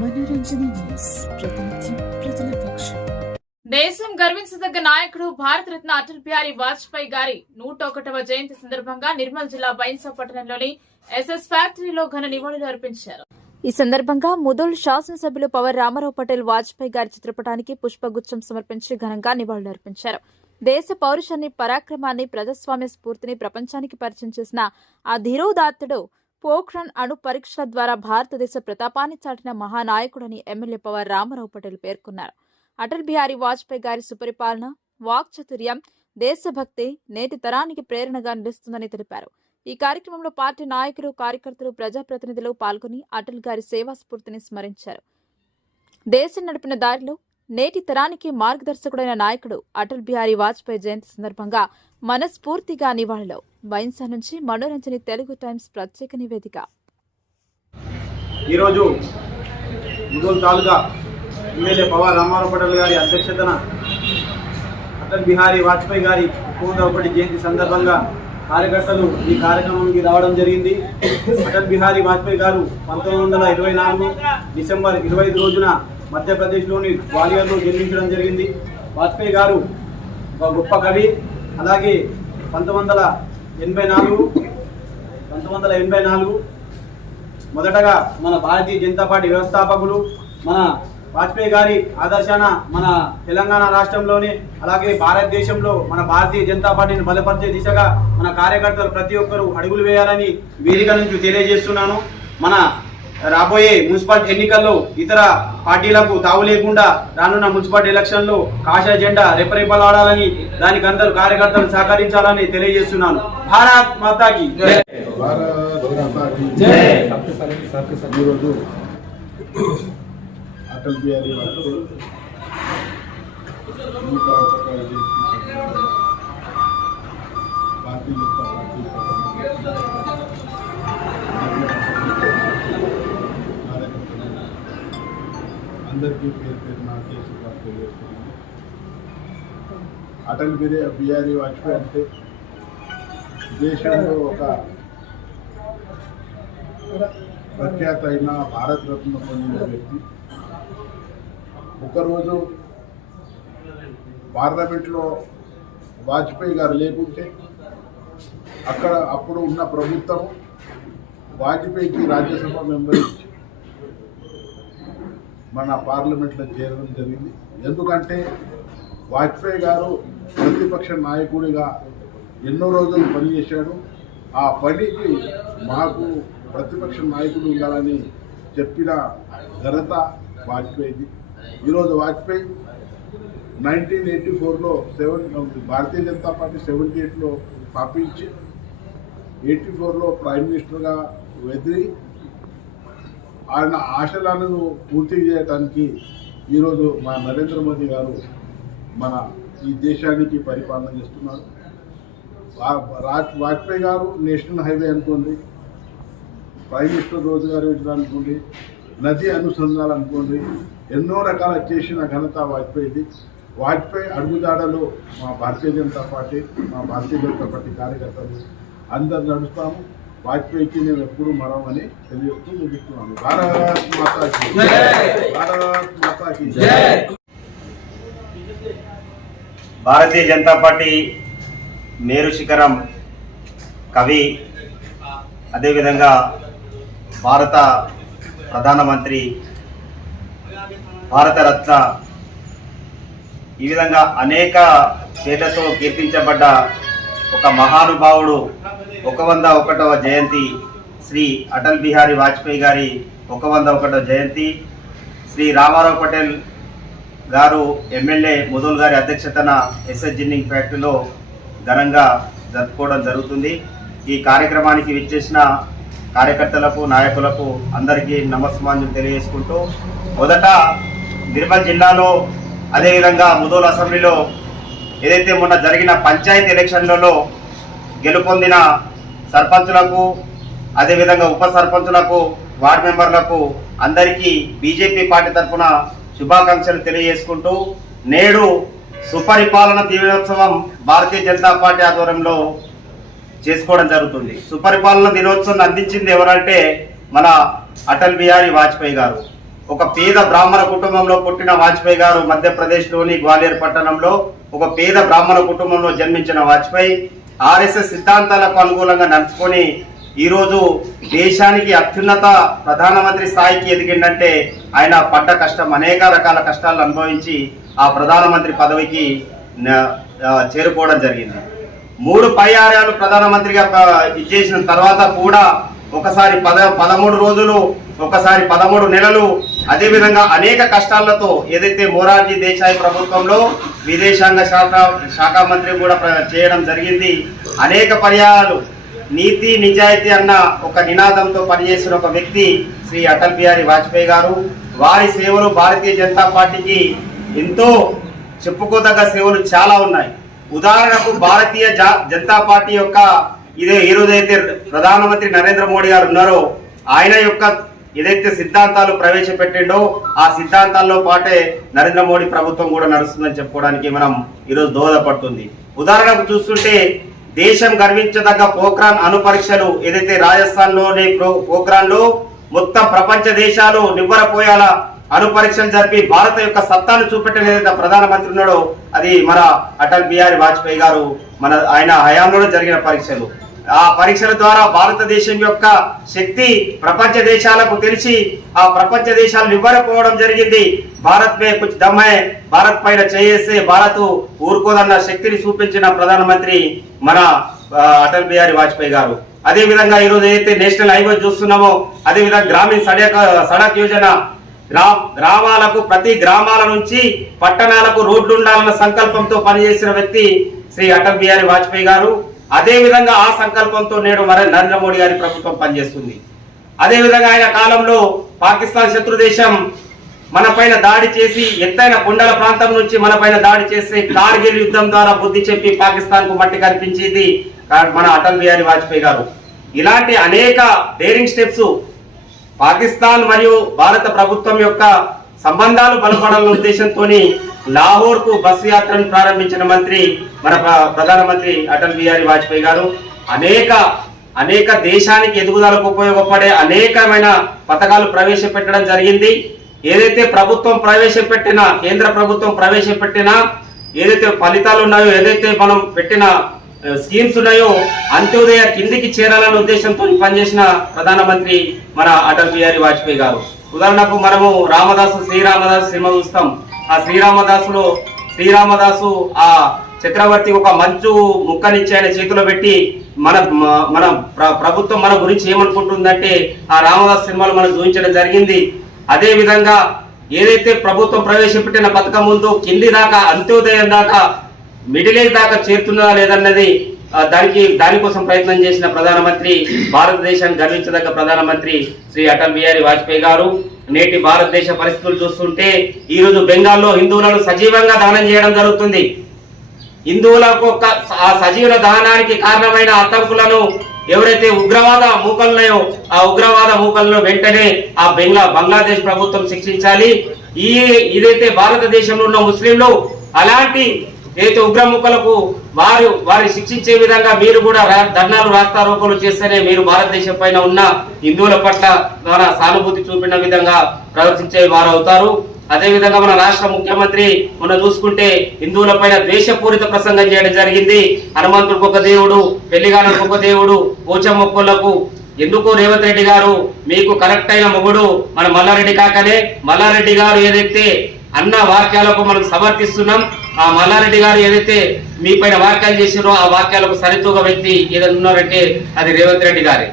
మనోరంజన news. ప్రతినిత్యం ప్రజల పక్షం. దేశం గర్వించదగ్గ నాయకుడు భారతరత్న అటల్ బిహారీ వాజ్పేయి గారి నూట ఒకటవ జయంతి సందర్భంగా నిర్మల్ జిల్లా బైన్సా పట్టణంలోని ఎస్ఎస్ ఫ్యాక్టరీలో ఘన నివాళులు అర్పించారు. ఈ సందర్భంగా ముదోల్ శాసనసభ్యులు పవర్ రామారావు పటేల్ వాజ్పేయి గారి చిత్రపటానికి పుష్పగుచ్చం సమర్పించి ఘనంగా నివాళులు అర్పించారు. దేశ పౌరుషాన్ని పరాక్రమాన్ని ప్రజాస్వామ్య స్ఫూర్తిని ప్రపంచానికి పరిచయం చేసిన ఆ ధీరోదాత్తుడు పోఖ్రాన్ అణు పరీక్షల ద్వారా భారతదేశ ప్రతాపాన్ని చాటిన మహానాయకుడని ఎమ్మెల్యే పవర్ రామారావు పటేల్ పేర్కొన్నారు. అటల్ బిహారీ వాజ్పేయి గారి సుపరిపాలన వాక్చతుర్యం దేశభక్తి నేటి తరానికి ప్రేరణగా నిలుస్తుందని తెలిపారు. ఈ కార్యక్రమంలో పార్టీ నాయకులు కార్యకర్తలు ప్రజాప్రతినిధులు పాల్గొని అటల్ గారి సేవా స్ఫూర్తిని స్మరించారు. దేశం నడిపిన దారిలో నేటి తరానికి మార్గదర్శకుడైన నాయకుడు అటల్ బిహారీ వాజ్పేయి జయంతి సందర్భంగా మనస్ఫూర్తిగా నివాళులు బైన్సా నుంచి మనోరంజని తెలుగు టైమ్స్ ప్రత్యేక నివేదిక. ఈరోజు ముదోల్ తాలూకా ఎమ్మెల్యే పవార్ రామారావు పటేల్ గారి అధ్యక్షతన అటల్ బిహారీ వాజ్పేయి గారి మూడవ ఒకటి జయంతి సందర్భంగా కార్యకర్తలు ఈ కార్యక్రమానికి రావడం జరిగింది. అటల్ బిహారీ వాజ్పేయి గారు పంతొమ్మిది వందల ఇరవై నాలుగు డిసెంబర్ ఇరవై ఐదు రోజున మధ్యప్రదేశ్లోని గ్వాలియర్లో జన్మించడం జరిగింది. వాజ్పేయి గారు ఒక గొప్ప కవి. అలాగే పంతొమ్మిది వందల ఎనభై నాలుగు పంతొమ్మిది వందల ఎనభై నాలుగు. మొదటగా మన భారతీయ జనతా పార్టీ వ్యవస్థాపకులు మన వాజ్పేయి గారి ఆదర్శాన మన తెలంగాణ రాష్ట్రంలోని అలాగే భారతదేశంలో మన భారతీయ జనతా పార్టీని బలపరిచే దిశగా మన కార్యకర్తలు ప్రతి ఒక్కరూ అడుగులు వేయాలని వేదిక నుంచి తెలియజేస్తున్నాను. మన రాబోయే మున్సిపల్ ఎన్నికల్లో ఇతర పార్టీలకు తావు లేకుండా రానున్న మున్సిపల్ ఎలక్షన్లో కాషాయ జెండా రెపరెపలాడాలని దానికి అందరూ కార్యకర్తలు సహకరించాలని తెలియజేస్తున్నాను. భారత్ మాతాకి అటల్ బిహారీ భారతీయ జనతా పార్టీ అందరికీ పేరు పేరు నా తెలియజేస్తున్నాను. అటల్ బిహారీ బిహారీ వాజ్పేయి అంటే దేశంలో ఒక ప్రఖ్యాత అయిన భారతరత్న పొందిన వ్యక్తి. ఒకరోజు పార్లమెంట్లో వాజ్పేయి గారు లేకుంటే అక్కడ అప్పుడు ఉన్న ప్రభుత్వం వాజ్పేయికి రాజ్యసభ మెంబర్ ఇచ్చి మన పార్లమెంట్లో చేరడం జరిగింది. ఎందుకంటే వాజ్పేయి గారు ప్రతిపక్ష నాయకుడిగా ఎన్నో రోజులు పనిచేశాడు ఆ పనికి మాకు ప్రతిపక్ష నాయకుడు ఉండాలని చెప్పిన ఘనత వాజ్పేయిది. ఈరోజు వాజ్పేయి నైన్టీన్ ఎయిటీ ఫోర్లో seven Bharatiya Janata Party seventy ఎయిట్లో స్థాపించి ఎయిటీ ఫోర్లో ప్రైమ్ మినిస్టర్గా వెదిరి ఆయన ఆశలను పూర్తి చేయడానికి ఈరోజు మా నరేంద్ర మోదీ గారు మన ఈ దేశానికి పరిపాలన చేస్తున్నారు. రాజ్ వాజ్పేయి గారు నేషనల్ హైవే అనుకోండి ప్రైమ్ మినిస్టర్ రోజుగారు అనుకోండి నది అనుసంధానం అనుకోండి ఎన్నో రకాల చేసిన ఘనత వాజ్పేయిది. వాజ్పేయి అడుగుదాడలో మా భారతీయ జనతా పార్టీ మా భారతీయ జనతా పార్టీ కార్యకర్తలు అందరు నడుస్తాము. వాజ్పేయికి మేము ఎప్పుడు మరమని తెలియజేస్తూ ముగిస్తున్నాము. భారత్ మాతాకి. భారత్ మాతాకి. భారతీయ జనతా పార్టీ మేరు శిఖరం కవి అదేవిధంగా భారత ప్రధానమంత్రి భారతరత్న ఈ విధంగా అనేక పేర్లతో కీర్తించబడ్డ ఒక మహానుభావుడు ఒక వంద ఒకటవ జయంతి శ్రీ అటల్ బిహారీ వాజ్పేయి గారి ఒక వంద ఒకటవ జయంతి. శ్రీ రామారావు పటేల్ గారు ఎమ్మెల్యే ముదుల్ గారి అధ్యక్షతన ఎస్ఎస్ జిన్నింగ్ ఫ్యాక్టరీలో ఘనంగా జరుపుకోవడం జరుగుతుంది. ఈ కార్యక్రమానికి విచ్చేసిన కార్యకర్తలకు నాయకులకు అందరికీ నమస్మాంజం తెలియజేసుకుంటూ మొదట నిర్మల్ జిల్లాలో అదేవిధంగా ముదోల్ అసెంబ్లీలో ఏదైతే మొన్న జరిగిన పంచాయతీ ఎలక్షన్లలో గెలుపొందిన సర్పంచులకు అదేవిధంగా ఉప సర్పంచులకు వార్డు మెంబర్లకు అందరికీ బీజేపీ పార్టీ తరఫున శుభాకాంక్షలు తెలియజేసుకుంటూ నేడు సుపరిపాలన దినోత్సవం భారతీయ జనతా పార్టీ ఆధ్వర్యంలో చేసుకోవడం జరుగుతుంది. సుపరిపాలన దినోత్సవం అందించింది ఎవరంటే మన అటల్ బిహారీ వాజ్పేయి గారు. ఒక పేద బ్రాహ్మణ కుటుంబంలో పుట్టిన వాజ్పేయి గారు మధ్యప్రదేశ్లోని గ్వాలియర్ పట్టణంలో ఒక పేద బ్రాహ్మణ కుటుంబంలో జన్మించిన వాజ్పేయి ఆర్ఎస్ఎస్ సిద్ధాంతాలకు అనుకూలంగా నడుచుకొని ఈరోజు దేశానికి అత్యున్నత ప్రధానమంత్రి స్థాయికి ఎదిగిందంటే ఆయన పడ్డ కష్టం అనేక రకాల కష్టాలు అనుభవించి ఆ ప్రధానమంత్రి పదవికి చేరుకోవడం జరిగింది. మూడు పర్యాయాలు ప్రధానమంత్రిగా ఇచ్చేసిన తర్వాత కూడా ఒకసారి పద పదమూడు రోజులు ఒకసారి పదమూడు నెలలు అదేవిధంగా అనేక కష్టాలతో ఏదైతే మొరార్జీ దేశాయ్ ప్రభుత్వంలో విదేశాంగ శాఖ శాఖ మంత్రి కూడా చేయడం జరిగింది. అనేక పర్యాయాలు నీతి నిజాయితీ అన్న ఒక నినాదంతో పనిచేసిన ఒక వ్యక్తి శ్రీ అటల్ బిహారీ వాజ్పేయి గారు. వారి సేవలు భారతీయ జనతా పార్టీకి ఎంతో చెప్పుకోదగ్గ సేవలు చాలా ఉన్నాయి. ఉదాహరణకు భారతీయ జా- జనతా పార్టీ యొక్క ఇదే ఈ ప్రధానమంత్రి నరేంద్ర మోడీ గారు ఉన్నారో ఆయన యొక్క ఏదైతే సిద్ధాంతాలు ప్రవేశపెట్టిండో ఆ సిద్ధాంతాల్లో పాటే నరేంద్ర మోడీ ప్రభుత్వం కూడా నడుస్తుందని చెప్పుకోవడానికి మనం ఈరోజు దోహదపడుతుంది. ఉదాహరణకు చూస్తుంటే దేశం గర్వించదగ్గ పోఖ్రాన్ అణు పరీక్షలు ఏదైతే రాజస్థాన్లోని లో మొత్తం ప్రపంచ దేశాలు నివ్వరపోయేలా అణు పరీక్షలు జరిపి భారత యొక్క సత్తాను చూపెట్టిన ఏదైతే ప్రధానమంత్రి ఉన్నాడో అది మన అటల్ బిహారీ వాజ్పేయి గారు మన ఆయన హయాంలో జరిగిన పరీక్షలు. ఆ పరీక్షల ద్వారా భారతదేశం యొక్క శక్తి ప్రపంచ దేశాలకు తెలిసి ఆ ప్రపంచ దేశాలు నివ్వరపోవడం జరిగింది. భారత్ మే కుచ్ దమ్మే భారత్ పైన చేయేస్తే భారత్ ఊరుకోదన్న శక్తిని చూపించిన ప్రధానమంత్రి మన అటల్ బిహారీ వాజ్పేయి గారు. అదే విధంగా ఈరోజు ఏదైతే నేషనల్ హైవే చూస్తున్నామో అదేవిధంగా గ్రామీణ సడక్ సడక్ యోజన గ్రామాలకు ప్రతి గ్రామాల నుంచి పట్టణాలకు రోడ్లు ఉండాలన్న సంకల్పంతో పనిచేసిన వ్యక్తి శ్రీ అటల్ బిహారీ వాజ్పేయి గారు. అదే విధంగా ఆ సంకల్పంతో నేడు మరి నరేంద్ర మోడీ గారి ప్రభుత్వం పనిచేస్తుంది. అదేవిధంగా ఆయన కాలంలో పాకిస్తాన్ శత్రు దేశం మన పైన దాడి చేసి ఎత్తైన కొండల ప్రాంతం నుంచి మన పైన దాడి చేసి కార్గిల్ యుద్ధం ద్వారా బుద్ధి చెప్పి పాకిస్తాన్కు మట్టి కనిపించింది మన అటల్ బిహారీ వాజ్పేయి గారు. ఇలాంటి అనేక డేరింగ్ స్టెప్స్ పాకిస్తాన్ మరియు భారత ప్రభుత్వం యొక్క సంబంధాలు బలపడాలన్న ఉద్దేశంతో లాహోర్కు బస్సు యాత్రను ప్రారంభించిన మంత్రి మన ప్రధానమంత్రి అటల్ బిహారీ వాజ్పేయి గారు అనేక అనేక దేశానికి ఎదుగుదలకు ఉపయోగపడే అనేకమైన పథకాలు ప్రవేశపెట్టడం జరిగింది. ఏదైతే ప్రభుత్వం ప్రవేశపెట్టిన కేంద్ర ప్రభుత్వం ప్రవేశపెట్టిన ఏదైతే ఫలితాలు ఉన్నాయో ఏదైతే మనం పెట్టిన స్కీమ్స్ ఉన్నాయో అంత్యోదయ కిందికి చేరాలనే ఉద్దేశంతో పనిచేసిన ప్రధానమంత్రి మన అటల్ బిహారీ వాజ్పేయి గారు. ఉదాహరణకు మనము రామదాసు శ్రీరామదాసు సినిమా చూస్తాం. ఆ శ్రీరామదాసులో శ్రీరామదాసు ఆ చక్రవర్తి ఒక మంచు ముక్కనిచ్చి ఆయన చేతిలో పెట్టి మన మన ప్రభుత్వం మన గురించి ఏమనుకుంటుందంటే ఆ రామదాస్ సినిమాలు మనం చూపించడం జరిగింది. అదే విధంగా ఏదైతే ప్రభుత్వం ప్రవేశపెట్టిన పథకం ఉందో కింది దాకా అంత్యోదయం దాకా మిడిల్ ఏజ్ దాకా చేరుతుందా లేదన్నది దానికి దానికోసం ప్రయత్నం చేసిన ప్రధానమంత్రి భారతదేశాన్ని గర్వించదగ్గ ప్రధానమంత్రి శ్రీ అటల్ బిహారీ వాజ్పేయి గారు నేటి భారతదేశ పరిస్థితులు చూస్తుంటే ఈ రోజు బెంగాల్లో హిందువులను సజీవంగా దానం చేయడం జరుగుతుంది. హిందువులకు ఆ సజీవ దానానికి కారణమైన ఆతంకులను ఎవరైతే ఉగ్రవాద మూకలున్నాయో ఆ ఉగ్రవాద మూకలను వెంటనే ఆ బెంగ్లా బంగ్లాదేశ్ ప్రభుత్వం శిక్షించాలి. ఈ ఇదైతే భారతదేశంలో ఉన్న ముస్లింలు అలాంటి ఏదైతే ఉగ్రముఖులకు వారు వారి శిక్షించే విధంగా మీరు కూడా ధర్నాలు రాస్తారోపణలు చేస్తేనే మీరు భారతదేశం పైన ఉన్న హిందువుల పట్ల ద్వారా సానుభూతి చూపిన విధంగా ప్రవర్తించే వారు అవుతారు అదేవిధంగా మన రాష్ట్ర ముఖ్యమంత్రి మనం చూసుకుంటే హిందువుల పైన ద్వేషపూరిత ప్రసంగం చేయడం జరిగింది. హనుమంతుడికి ఒక దేవుడు పెళ్ళిగానకు ఒక దేవుడు పోచమ్మొక్కులకు. ఎందుకు రేవంత్ రెడ్డి గారు మీకు కరెక్ట్ అయిన మొగుడు మన మల్లారెడ్డి కాకనే. మల్లారెడ్డి గారు ఏదైతే అన్న వాక్యాలకు మనం సమర్థిస్తున్నాం. ఆ మల్లారెడ్డి గారు ఏదైతే మీ పైన వాక్యాలు చేసిరో ఆ వాక్యాలకు సరితూగ వ్యక్తి ఏదైనా ఉన్నారంటే అది రేవంత్ రెడ్డి గారే.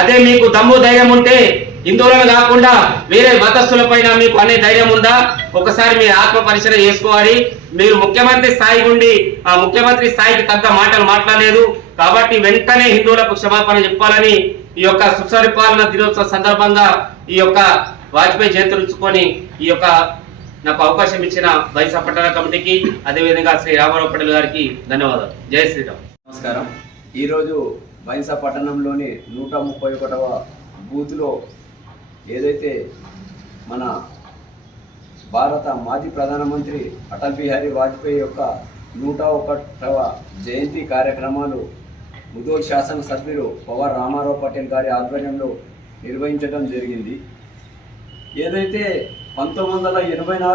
అదే మీకు దమ్ము ధైర్యం ఉంటే హిందువులను కాకుండా వేరే మతస్థుల పైన మీకు అనే ధైర్యం ఉందా? ఒకసారి మీ ఆత్మ పరిశీలన చేసుకోవాలి. మీరు ముఖ్యమంత్రి స్థాయి ఉండి ఆ ముఖ్యమంత్రి స్థాయికి తగ్గ మాటలు మాట్లాడలేదు. కాబట్టి వెంటనే హిందువులకు క్షమాపణ చెప్పాలని ఈ యొక్క సుసరిపాలన దినోత్సవ సందర్భంగా ఈ యొక్క వాజ్పేయి జయంతి ఉంచుకొని ఈ యొక్క నాకు అవకాశం ఇచ్చిన వైసా పట్టణ కమిటీకి అదేవిధంగా శ్రీ రామారావు పటేల్ గారికి ధన్యవాదాలు. జై శ్రీరామ్. నమస్కారం. ఈరోజు బైన్సా పట్టణంలోని నూట ముప్పై ఒకటవ బూత్లో ఏదైతే మన భారత మాజీ ప్రధానమంత్రి అటల్ బిహారీ వాజ్పేయి యొక్క నూట ఒకటవ జయంతి కార్యక్రమాలు ముదోల్ శాసనసభ్యులు పవర్ రామారావు పటేల్ గారి ఆధ్వర్యంలో నిర్వహించడం జరిగింది. ఏదైతే పంతొమ్మిది వందల ఎనభై నాలుగు